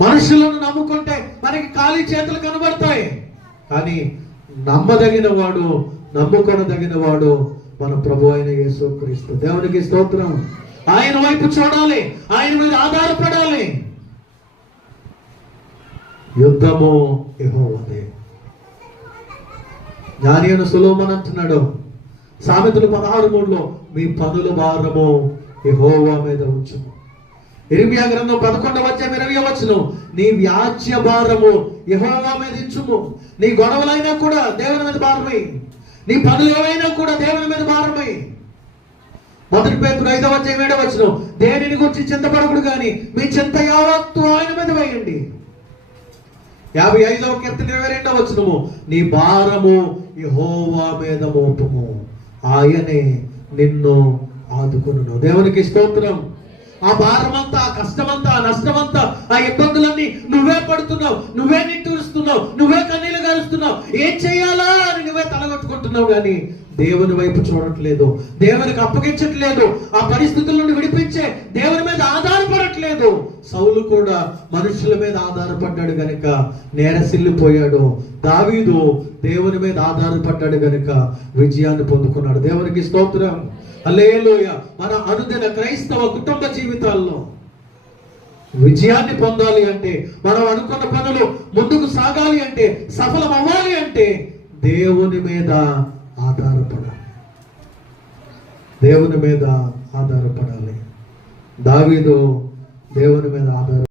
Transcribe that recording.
మనుషులను నమ్ముకుంటే మనకి ఖాళీ చేతులు కనబడతాయి. కానీ నమ్మదగిన వాడు నమ్ముకొనదగిన వాడు మన ప్రభు అయిన యేసుక్రీస్తు. దేవునికి స్తోత్రం. ఆయన వైపు చూడాలి. ఆయన మీద ఆధారపడాలి. యుద్ధము యెహోవాదే. జ్ఞాని అయిన సులోమన్ అంటున్నాడు. సామెతలు పదహారు మూడులో మీ పనుల భారము యహోవా మీద ఉంచుము. ఇరిమియా గ్రంథం పదకొండవ వచ్చే ఇరవై వచ్చును నీ వ్యాజ్య భారము యహోవా మీద ఇచ్చుము. నీ గొడవలైనా కూడా దేవుని మీద భారమై. నీ పనులు ఏవైనా కూడా దేవుని మీద భారమై. మొదటి పేరు ఐదవ వచ్చే ఏడవ వచ్చును దేనిని గురించి చింతపడకుడు కానీ మీ చింత యావత్తు ఆయన మీద వేయండి. యాభై ఐదవ కీర్తన ఇరవై రెండవ వచ్చినము నీ భారము యహోవా మీద మోపము. ఆయనే నిన్ను ఆదుకును దేవునికి స్తోత్రం. ఆ భారమంతా ఆ కష్టమంతా ఆ నష్టమంతా ఆ ఇబ్బందులన్నీ నువ్వే పడుతున్నావు నువ్వే నిట్టూరుస్తున్నావు నువ్వే కన్నీళ్ళు గారుస్తున్నావు. ఏం చేయాలా అని నువ్వే తలగొట్టుకుంటున్నావు కానీ దేవుని వైపు చూడట్లేదు దేవునికి అప్పగించట్లేదు. ఆ పరిస్థితుల నుండి విడిపించే సౌలు కూడా మనుషుల మీద ఆధారపడ్డాడు గనుక నేరసిల్లిపోయాడు. దావీదు దేవుని మీద ఆధారపడ్డాడు గనుక విజయాన్ని పొందుకున్నాడు. దేవునికి స్తోత్రం. హల్లెలూయ. మన అనుదిన క్రైస్తవ కుటుంబ జీవితాల్లో విజయాన్ని పొందాలి అంటే మనం అనుకున్న పనులు ముందుకు సాగాలి అంటే సఫలం అవ్వాలి అంటే దేవుని మీద ఆధారపడాలి. దేవుని మీద ఆధారపడాలి. దావీదు దేవుని మీద ఆధార